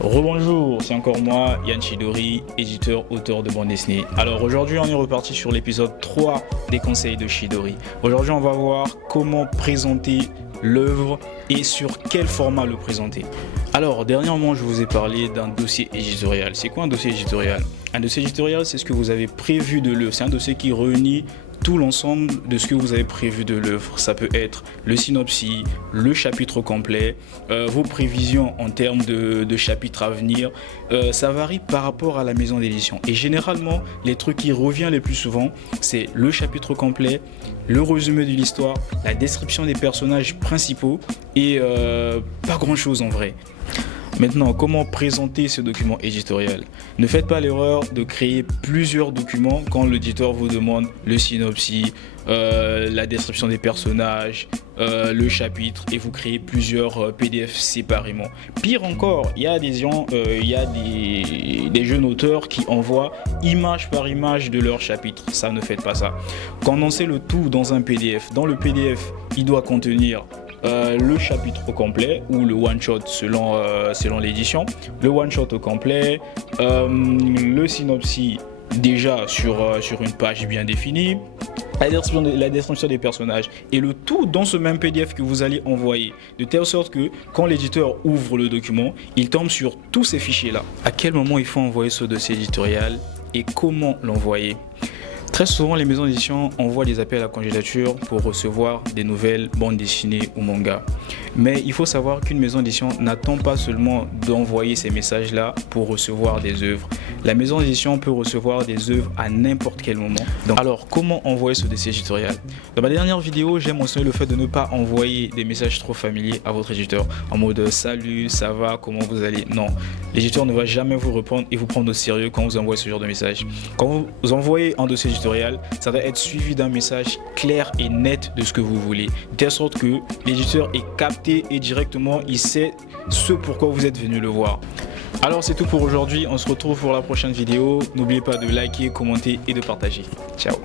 Rebonjour, c'est encore moi, Yann Chidori, éditeur, auteur de bande dessinée. Alors aujourd'hui, on est reparti sur l'épisode 3 des conseils de Chidori. Aujourd'hui, on va voir comment présenter l'œuvre et sur quel format le présenter. Alors, dernièrement, je vous ai parlé d'un dossier éditorial. C'est quoi un dossier éditorial? Un dossier éditorial, c'est ce que vous avez prévu de l'œuvre. C'est un dossier qui réunit tout l'ensemble de ce que vous avez prévu de l'œuvre. Ça peut être le synopsis, le chapitre complet, vos prévisions en termes de chapitres à venir. Ça varie par rapport à la maison d'édition. Et généralement, les trucs qui reviennent les plus souvent, c'est le chapitre complet, le résumé de l'histoire, la description des personnages principaux et pas grand chose en vrai. Maintenant, comment présenter ce document éditorial? Ne faites pas l'erreur de créer plusieurs documents quand l'éditeur vous demande le synopsis, la description des personnages, le chapitre, et vous créez plusieurs PDF séparément. Pire encore, il y a des gens, des jeunes auteurs qui envoient image par image de leur chapitre. Ça, ne faites pas ça. Condensez le tout dans un PDF. Dans le PDF, il doit contenir le chapitre au complet ou le one shot selon l'édition, le one shot au complet, le synopsis déjà sur une page bien définie, la description des personnages, et le tout dans ce même PDF que vous allez envoyer, de telle sorte que quand l'éditeur ouvre le document, il tombe sur tous ces fichiers là. À quel moment il faut envoyer ce dossier éditorial et comment l'envoyer? Très souvent, les maisons d'édition envoient des appels à candidature pour recevoir des nouvelles, bandes dessinées ou mangas. Mais il faut savoir qu'une maison d'édition n'attend pas seulement d'envoyer ces messages-là pour recevoir des œuvres. La maison d'édition peut recevoir des œuvres à n'importe quel moment. Alors, comment envoyer ce dossier éditorial? Dans ma dernière vidéo, j'ai mentionné le fait de ne pas envoyer des messages trop familiers à votre éditeur en mode « Salut, ça va, comment vous allez ?» Non, l'éditeur ne va jamais vous répondre et vous prendre au sérieux quand vous envoyez ce genre de message. Quand vous envoyez un dossier éditorial, ça doit être suivi d'un message clair et net de ce que vous voulez, de telle sorte que l'éditeur est capté et directement il sait ce pourquoi vous êtes venu le voir. Alors c'est tout pour aujourd'hui, on se retrouve pour la prochaine vidéo. N'oubliez pas de liker, commenter et de partager. Ciao.